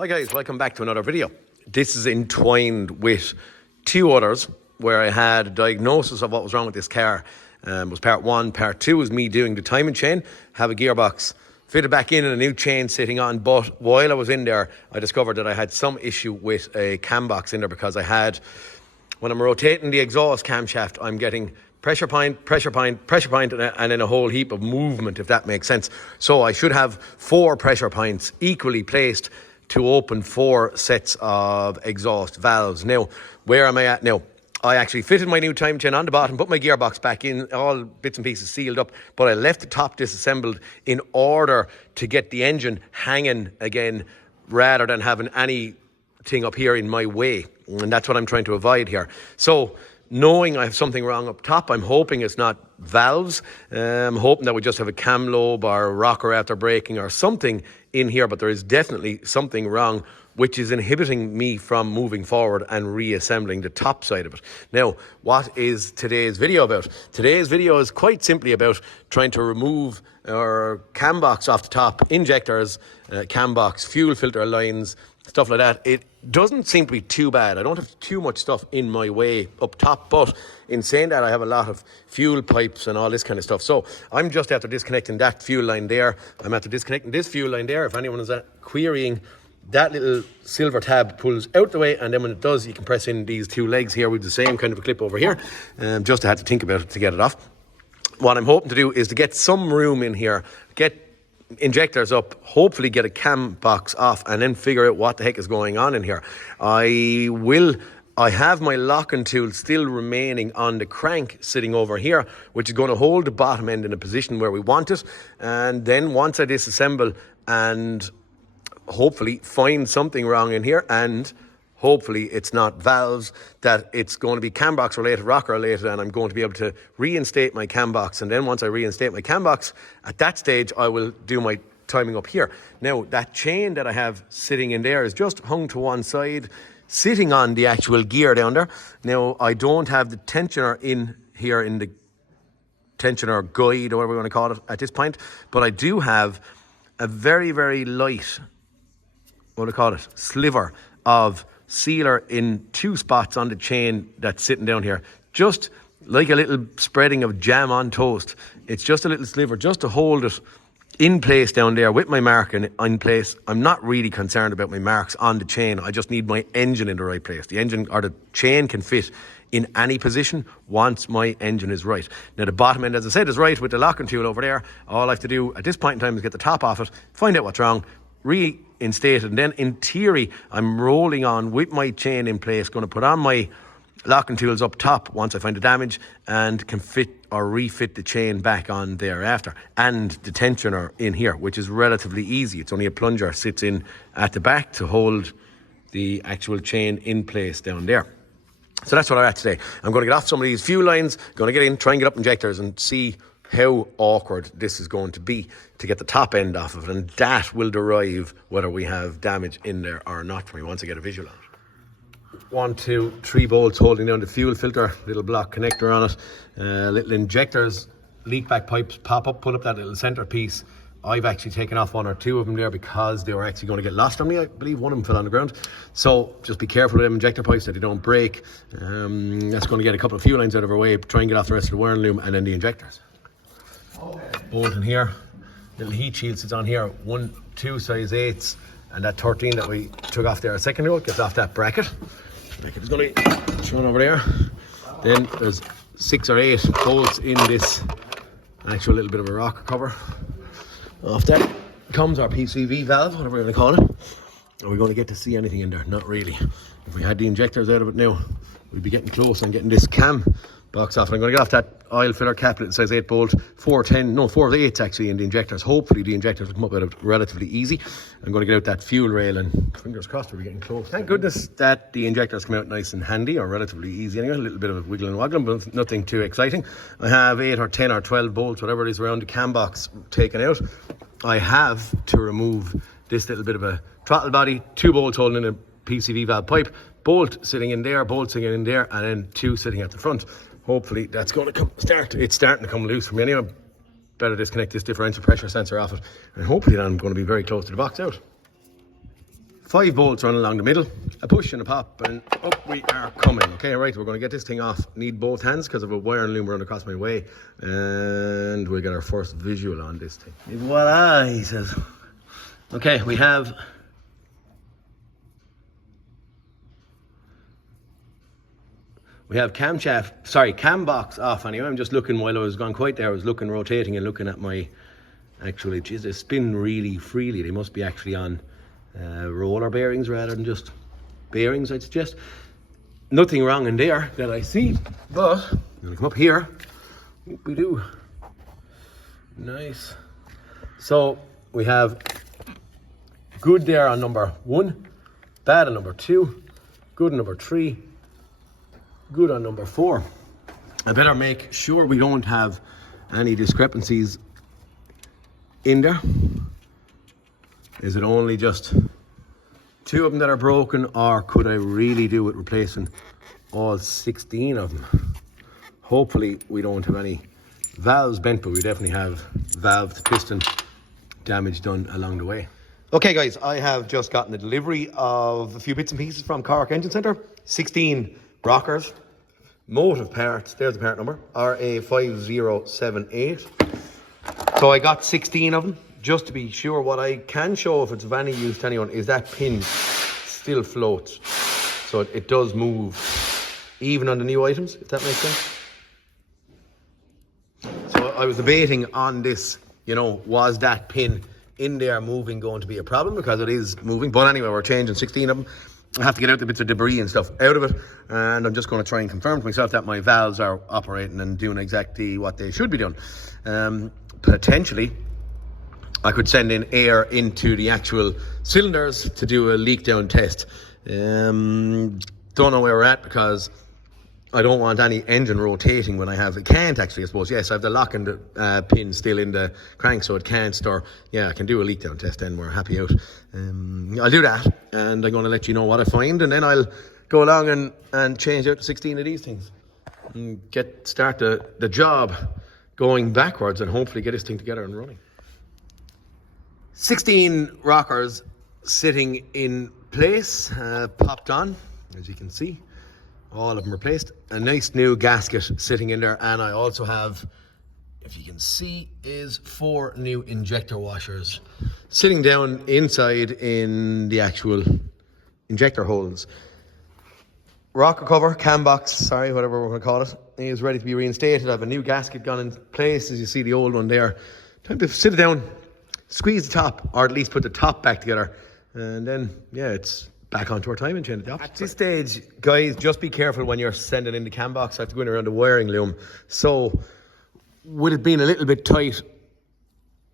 Hi guys, welcome back to another video. This is entwined with two others where I had a diagnosis of what was wrong with this car. Was part one. Part two was me doing the timing chain, have a gearbox fitted back in and a new chain sitting on. But while I was in there, I discovered that I had some issue with a cam box in there because I had, when I'm rotating the exhaust camshaft, I'm getting pressure point, and then a whole heap of movement, if that makes sense. So I should have 4 pressure points equally placed to open 4 sets of exhaust valves. Now, where am I at now? I actually fitted my new time chain on the bottom, put my gearbox back in, all bits and pieces sealed up, but I left the top disassembled in order to get the engine hanging again rather than having anything up here in my way. And that's what I'm trying to avoid here. So, knowing I have something wrong up top, I'm hoping it's not valves. I'm hoping that we just have a cam lobe or a rocker after braking or something in here, but there is definitely something wrong which is inhibiting me from moving forward and reassembling the top side of it. Now, what is today's video about? Today's video is quite simply about trying to remove our cam box off the top, injectors, cam box, fuel filter lines, stuff like that. It doesn't seem to be too bad. I don't have too much stuff in my way up top, but in saying that, I have a lot of fuel pipes and all this kind of stuff. So I'm just after disconnecting that fuel line there. I'm after disconnecting this fuel line there. If anyone is querying, that little silver tab pulls out the way, and then when it does, you can press in these 2 legs here with the same kind of a clip over here. Just had to think about it to get it off. What I'm hoping to do is to get some room in here, get injectors up, hopefully get a cam box off, and then figure out what the heck is going on in here. I have my locking tool still remaining on the crank sitting over here, which is going to hold the bottom end in a position where we want it. And then once I disassemble and hopefully find something wrong in here, and hopefully it's not valves, that it's going to be cam box related, rocker related, and I'm going to be able to reinstate my cam box. And then once I reinstate my cam box, at that stage I will do my timing up here. Now, that chain that I have sitting in there is just hung to one side, sitting on the actual gear down there. Now, I don't have the tensioner in here, in the tensioner guide or whatever we want to call it at this point, but I do have a very, very light, what do I call it, sliver of sealer in 2 spots on the chain that's sitting down here, just like a little spreading of jam on toast. It's just a little sliver just to hold it in place down there with my mark in place. I'm not really concerned about my marks on the chain. I just need my engine in the right place. The engine or the chain can fit in any position once my engine is right. Now, the bottom end, as I said, is right with the locking tool over there. All I have to do at this point in time is get the top off it, find out what's wrong, reinstate it, and then in theory I'm rolling on with my chain in place, going to put on my locking tools up top once I find the damage, and can fit or refit the chain back on thereafter, and the tensioner in here, which is relatively easy. It's only a plunger sits in at the back to hold the actual chain in place down there. So that's what I'm at today. I'm going to get off some of these fuel lines, going to get in, try and get up injectors and see how awkward this is going to be to get the top end off of it, and that will derive whether we have damage in there or not for me once I get a visual on it. 1, 2, 3 bolts holding down the fuel filter, little block connector on it, little injectors, leak back pipes pop up, pull up that little center piece. I've actually taken off 1 or 2 of them there because they were actually going to get lost on me. I believe one of them fell on the ground. So just be careful with them injector pipes that they don't break. That's going to get a couple of fuel lines out of our way, try and get off the rest of the wiring loom, and then the injectors. Bolt in here, little heat shield sits on here, 1, 2 size 8s, and that 13 that we took off there a second ago gets off that bracket. Bracket is going to be shown over there. Then there's 6 or 8 bolts in this actual little bit of a rocker cover. Off that comes our PCV valve, whatever we're going to call it. Are we going to get to see anything in there? Not really. If we had the injectors out of it now, we'd be getting close on getting this cam box off. And I'm going to get off that oil filler cap, little size 8 bolt, 4 of 8s actually in the injectors. Hopefully the injectors will come up with it relatively easy. I'm going to get out that fuel rail, and fingers crossed we're getting close. Thank goodness that the injectors come out nice and handy, or relatively easy anyway. A little bit of a wiggle and waggling, but nothing too exciting. I have 8 or 10 or 12 bolts, whatever it is, around the cam box taken out. I have to remove this little bit of a throttle body, 2 bolts holding in a PCV valve pipe, bolt sitting in there, bolt sitting in there, and then 2 sitting at the front. Hopefully that's going to it's starting to come loose for me anyway. Better disconnect this differential pressure sensor off it, and hopefully then I'm going to be very close to the box out. 5 bolts run along the middle, a push and a pop, and up we are coming. Okay, right, we're going to get this thing off. Need both hands because of a wire and loom running across my way. And we'll get our first visual on this thing. Voila, he says. Okay, we have cam box off anyway. I'm just looking while I was gone quiet there. I was looking, rotating and looking at my, actually, geez, they spin really freely. They must be actually on roller bearings rather than just bearings, I'd suggest. Nothing wrong in there that I see, but I'm gonna come up here. We do. Nice. So we have good there on number 1, bad on number 2, good on number 3, good on number 4. I better make sure we don't have any discrepancies in there. Is it only just 2 of them that are broken, or could I really do with replacing all 16 of them? Hopefully we don't have any valves bent, but we definitely have valve to piston damage done along the way. Okay guys, I have just gotten a delivery of a few bits and pieces from Cork Engine Centre. 16 rockers, motive parts, there's the part number, RA5078. So I got 16 of them. Just to be sure, what I can show if it's of any use to anyone is that pin still floats. So it does move even on the new items, if that makes sense. So I was debating on this, you know, was that pin in there moving going to be a problem, because it is moving. But anyway, we're changing 16 of them. I have to get out the bits of debris and stuff out of it, and I'm just going to try and confirm to myself that my valves are operating and doing exactly what they should be doing. Potentially I could send in air into the actual cylinders to do a leak down test. Don't know where we're at, because I don't want any engine rotating when I have, it can't actually, I suppose. Yes, I have the locking pin still in the crank, so it can't store. Yeah, I can do a leak down test then, we're happy out. I'll do that, and I'm going to let you know what I find, and then I'll go along and change out 16 of these things and start the job going backwards, and hopefully get this thing together and running. 16 rockers sitting in place, popped on, as you can see. All of them replaced. A nice new gasket sitting in there, and I also have, if you can see, is 4 new injector washers sitting down inside in the actual injector holes. Rocker cover, cam box, sorry, whatever we're going to call it, is ready to be reinstated. I have a new gasket gone in place, as you see the old one there. Time to sit it down, squeeze the top, or at least put the top back together, and then, yeah, it's back onto our timing chain. At this stage, guys, just be careful when you're sending in the cam box. I have to go in around the wiring loom. So, with it being a little bit tight,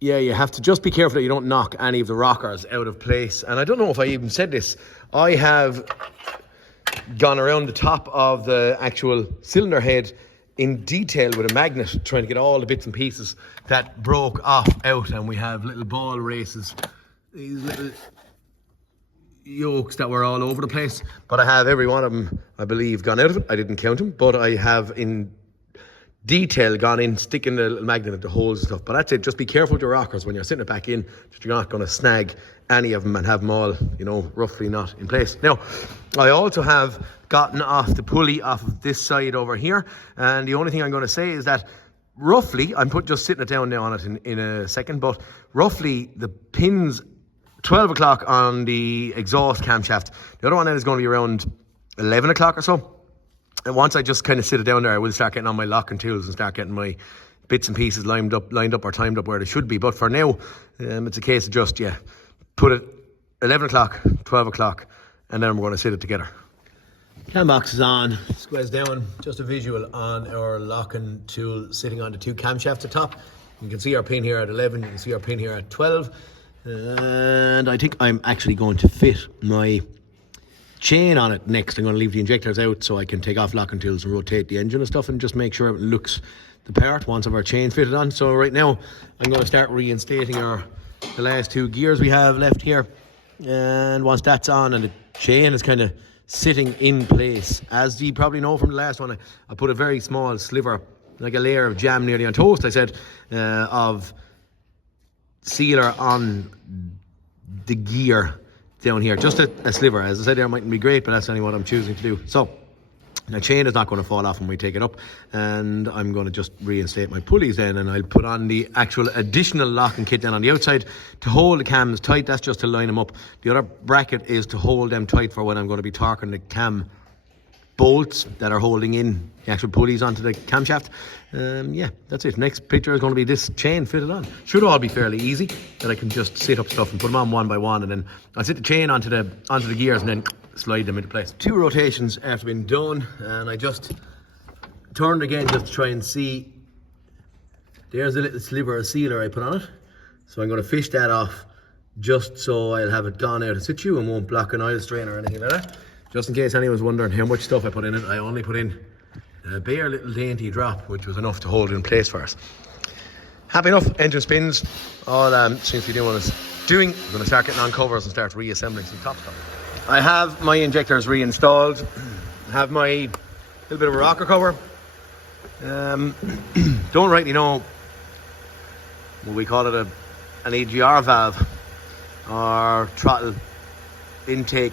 yeah, you have to just be careful that you don't knock any of the rockers out of place. And I don't know if I even said this. I have gone around the top of the actual cylinder head in detail with a magnet, trying to get all the bits and pieces that broke off out. And we have little ball races, these little yokes that were all over the place, but I have every one of them, I believe, gone out of it. I didn't count them, but I have in detail gone in, sticking the little magnet at the holes and stuff. But that's it. Just be careful with your rockers when you're sitting it back in, that you're not going to snag any of them and have them all, you know, roughly not in place. Now, I also have gotten off the pulley off of this side over here, and the only thing I'm going to say is that roughly, I'm just sitting it down now on it in a second, but roughly the pins 12 o'clock on the exhaust camshaft. The other one then is going to be around 11 o'clock or so. And once I just kind of sit it down there, I will start getting on my locking tools and start getting my bits and pieces lined up or timed up where they should be. But for now, it's a case of just, yeah, put it 11 o'clock, 12 o'clock, and then we're going to sit it together. Cam box is on, squeeze down, just a visual on our locking tool sitting on the 2 camshafts at top. You can see our pin here at 11, you can see our pin here at 12. And I think I'm actually going to fit my chain on it next. I'm going to leave the injectors out so I can take off locking tools and rotate the engine and stuff, and just make sure it looks the part once of our chain fitted on. So right now I'm going to start reinstating the last 2 gears we have left here, and once that's on and the chain is kind of sitting in place, as you probably know from the last one, I put a very small sliver, like a layer of jam nearly on toast, I said, of sealer on the gear down here, just a sliver. As I said, there mightn't be great, but that's only what I'm choosing to do. So the chain is not going to fall off when we take it up, and I'm going to just reinstate my pulleys then, and I'll put on the actual additional locking kit then on the outside to hold the cams tight. That's just to line them up. The other bracket is to hold them tight for when I'm going to be torquing the cam bolts that are holding in the actual pulleys onto the camshaft. Yeah, that's it. Next picture is going to be this chain fitted on. Should all be fairly easy, that I can just sit up stuff and put them on one by one, and then I'll sit the chain onto the gears and then slide them into place. 2 rotations after being done, and I just turned again just to try and see. There's a little sliver of sealer I put on it, so I'm going to fish that off just so I'll have it gone out of situ and won't block an oil strain or anything like that. Just in case anyone's wondering how much stuff I put in it, I only put in a bare little dainty drop, which was enough to hold it in place for us. Happy enough, engine spins, all seems to be doing what it's doing. I'm going to start getting on covers and start reassembling some top stuff. I have my injectors reinstalled, have my little bit of a rocker cover. Don't rightly know, will we call it an AGR valve or throttle intake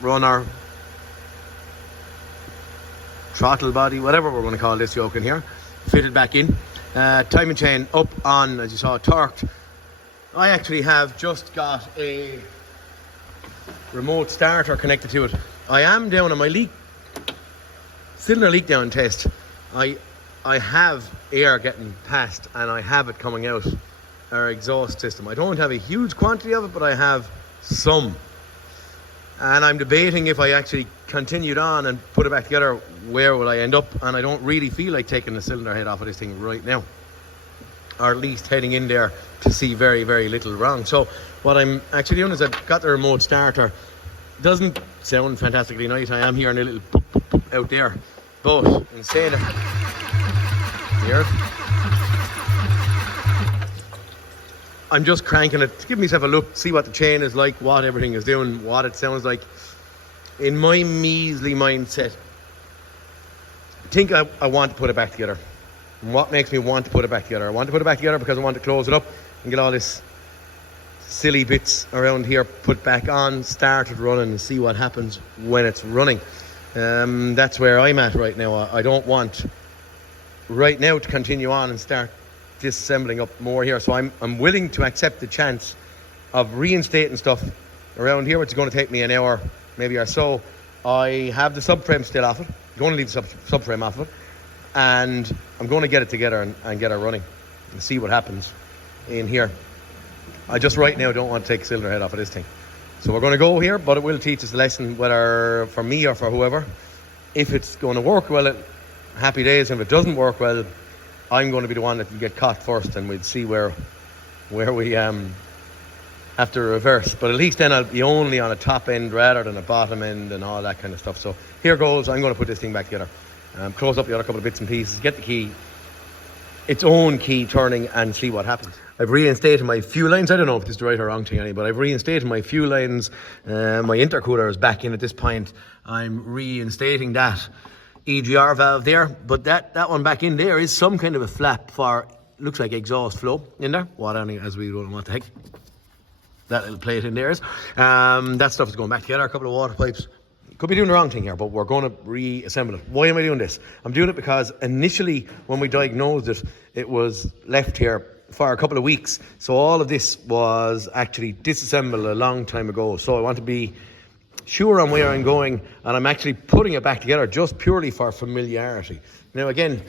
runner, throttle body, whatever we're going to call this yoke in here, fitted back in. Timing chain up on, as you saw, torqued. I actually have just got a remote starter connected to it. I am down on my cylinder leak down test. I have air getting past, and I have it coming out our exhaust system. I don't have a huge quantity of it, but I have some. And I'm debating if I actually continued on and put it back together, where will I end up? And I don't really feel like taking the cylinder head off of this thing right now, or at least heading in there to see very, very little wrong. So what I'm actually doing is I've got the remote starter. Doesn't sound fantastically nice. I am hearing a little poop, poop, poop out there, but in saying it, here, I'm just cranking it to give myself a look, see what the chain is like, what everything is doing, what it sounds like. In my measly mindset, I think I want to put it back together. And what makes me want to put it back together? I want to put it back together because I want to close it up and get all this silly bits around here put back on, start it running, and see what happens when it's running. That's where I'm at right now. I don't want right now to continue on and start disassembling up more here, so I'm willing to accept the chance of reinstating stuff around here, which is going to take me an hour maybe or so. I have the subframe still off it. I'm going to leave the subframe off of it, and I'm going to get it together and get it running and see what happens in here. I just right now don't want to take the cylinder head off of this thing, so we're going to go here, but it will teach us a lesson, whether for me or for whoever. If it's going to work well, happy days. And if it doesn't work well, I'm going to be the one that will get caught first, and we'll see where we have to reverse. But at least then I'll be only on a top end rather than a bottom end and all that kind of stuff. So here goes. I'm going to put this thing back together, close up the other couple of bits and pieces, get the key, its own key turning, and see what happens. I've reinstated my fuel lines. I don't know if this is the right or wrong thing, but I've reinstated my fuel lines. My intercooler is back in at this point. I'm reinstating that EGR valve there, but that one back in there is some kind of a flap for, looks like exhaust flow in there. What as we don't know what the heck that little plate in there is. That stuff is going back together. A couple of water pipes. Could be doing the wrong thing here, but we're going to reassemble it. Why am I doing this? I'm doing it because initially when we diagnosed it, it was left here for a couple of weeks. So all of this was actually disassembled a long time ago. So I want to be sure on where I'm going, and I'm actually putting it back together just purely for familiarity. Now again,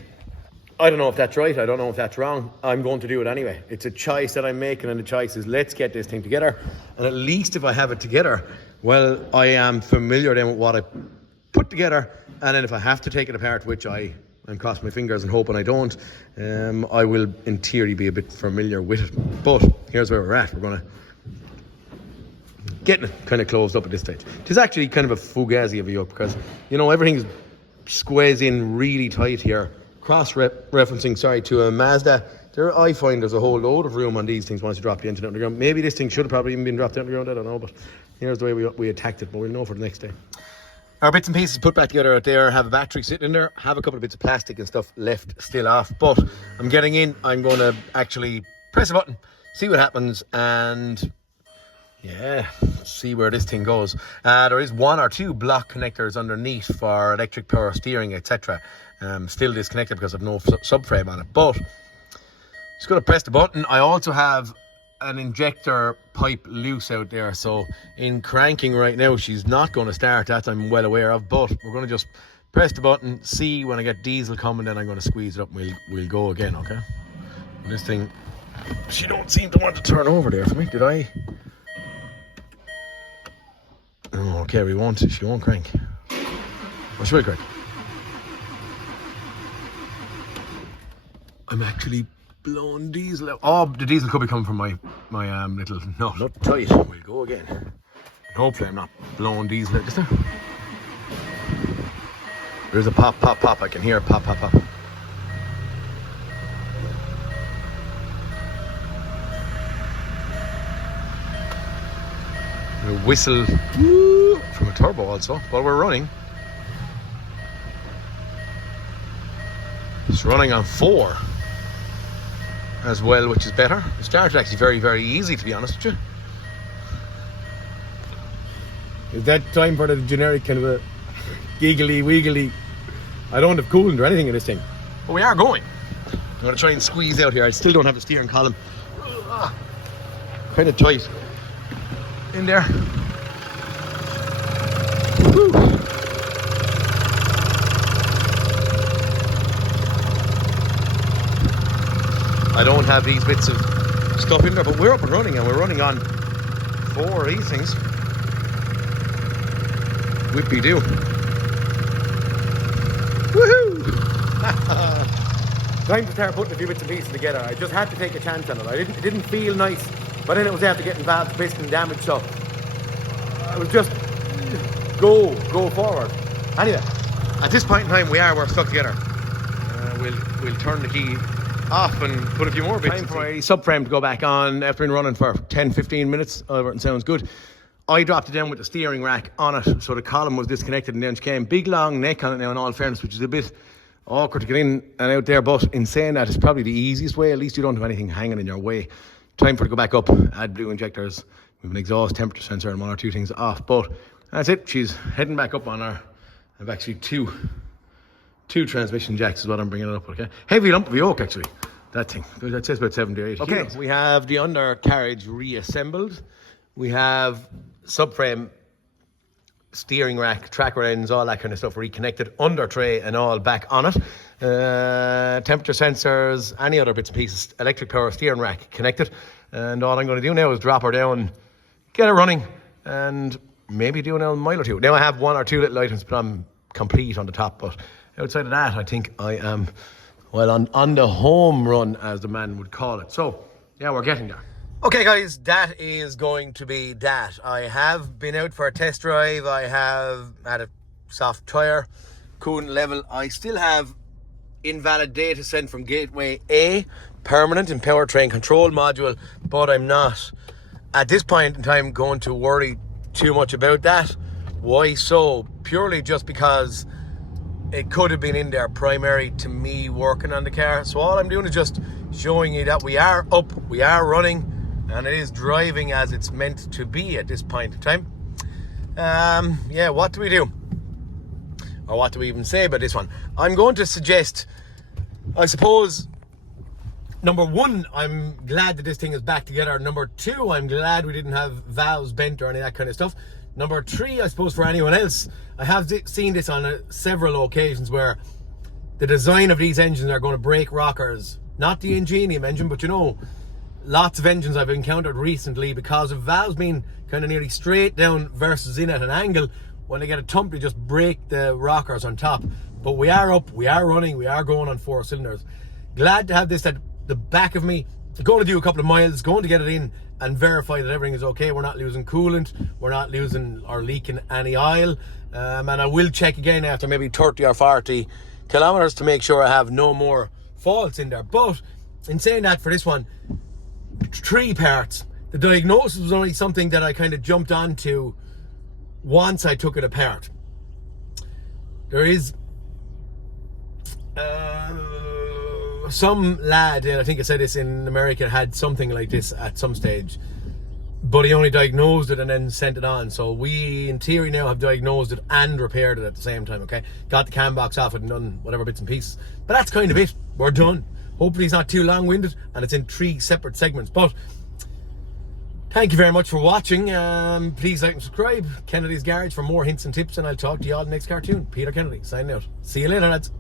I don't know if that's right, I don't know if that's wrong. I'm going to do it anyway. It's a choice that I'm making, and the choice is let's get this thing together. And at least if I have it together, well, I am familiar then with what I put together, and then if I have to take it apart, which I'm crossing my fingers and hoping I don't, I will in theory be a bit familiar with it. But here's where we're at. We're going to getting it kind of closed up at this stage. It is actually kind of a fugazi of a yoke because, you know, everything's squeezed in really tight here. Referencing to a Mazda. I find there's a whole load of room on these things once you drop the engine out on the ground. Maybe this thing should have probably even been dropped out on the ground, I don't know, but here's the way we attacked it, but we'll know for the next day. Our bits and pieces put back together out there, have a battery sitting in there, have a couple of bits of plastic and stuff left still off, but I'm getting in. I'm going to actually press a button, see what happens, and Yeah, see where this thing goes. There is 1 or 2 block connectors underneath for electric power steering, etc. Still disconnected because I've no subframe on it, but just going to press the button. I also have an injector pipe loose out there, so in cranking right now she's not going to start. That I'm well aware of, but we're going to just press the button, see when I get diesel coming, then I'm going to squeeze it up and we'll go again. Okay, and this thing, she don't seem to want to turn over there for me. Did I? Oh, okay, she won't crank. Well, she will crank. I'm actually blowing diesel out. Oh, the diesel could be coming from my little nut tight. We'll go again. Hopefully I'm not blowing diesel out just now. There's a pop, pop, pop. I can hear a pop, pop, pop. A whistle from a turbo also while we're running. It's running on 4 as well, which is better. It started actually very, very easy, to be honest with you. Is that time for the generic kind of a giggly wiggly? I don't have coolant or anything in this thing, but we are going. I'm going to try and squeeze out here. I still don't have the steering column. Kind of tight in there. Woo. I don't have these bits of stuff in there, but we're up and running, and we're running on 4 of these things. Whippy do. Woohoo! Time to start putting a few bits and pieces together. I just had to take a chance on it. It didn't feel nice, but then it was after getting valve piston damage, so I was just go forward. Anyway, at this point in time, we're stuck together. We'll turn the key off and put a few more bits. Time for a subframe to go back on after been running for 10-15 minutes. Everything sounds good. I dropped it down with the steering rack on it, so the column was disconnected, and then she came. Big long neck on it now, in all fairness, which is a bit awkward to get in and out there, but in saying that, it's probably the easiest way. At least you don't have anything hanging in your way. Time for it to go back up, add blue injectors. We have an exhaust temperature sensor and 1 or 2 things off, but that's it. She's heading back up on her. I've actually two transmission jacks is what I'm bringing it up, okay? Heavy lump of yoke, actually. That thing. That says about 70 or 80 kilos. Okay, we have the undercarriage reassembled. We have subframe, steering rack, tracker ends, all that kind of stuff reconnected, under tray and all back on it. Temperature sensors, any other bits and pieces, electric power steering rack connected. And all I'm going to do now is drop her down, get her running, and maybe do another mile or 2. Now I have 1 or 2 little items, but I'm complete on the top. But outside of that, I think I am, well, on the home run, as the man would call it. So, yeah, we're getting there. Okay, guys, that is going to be that. I have been out for a test drive. I have had a soft tyre, coolant level. I still have invalid data sent from Gateway A, permanent in powertrain control module, but I'm not, at this point in time, going to worry too much about that. Why so? Purely just because it could have been in there primary to me working on the car. So all I'm doing is just showing you that we are up, we are running, and it is driving as it's meant to be at this point in time. Yeah, what do we do? Or what do we even say about this one? I'm going to suggest, I suppose, number 1, I'm glad that this thing is back together. Number 2, I'm glad we didn't have valves bent or any of that kind of stuff. Number 3, I suppose for anyone else, I have seen this on several occasions where the design of these engines are going to break rockers. Not the ingenium engine, but you know, lots of engines I've encountered recently, because of valves being kind of nearly straight down versus in at an angle, when they get a thump, they just break the rockers on top. But we are up, we are running, we are going on 4 cylinders. Glad to have this at the back of me. Going to do a couple of miles, going to get it in and verify that everything is okay. We're not losing coolant, we're not losing or leaking any oil. And I will check again after maybe 30 or 40 kilometers to make sure I have no more faults in there. But in saying that, for this one, 3 parts. The diagnosis was only something that I kind of jumped onto once I took it apart. There is some lad, and I think I said this in America, had something like this at some stage. but he only diagnosed it and then sent it on. So we, in theory, now have diagnosed it and repaired it at the same time, okay? Got the cam box off it and done whatever bits and pieces. But that's kind of it. We're done. Hopefully it's not too long-winded and it's in 3 separate segments. But thank you very much for watching. Please like and subscribe. Kennedy's Garage for more hints and tips, and I'll talk to you all in the next cartoon. Peter Kennedy, signing out. See you later, lads.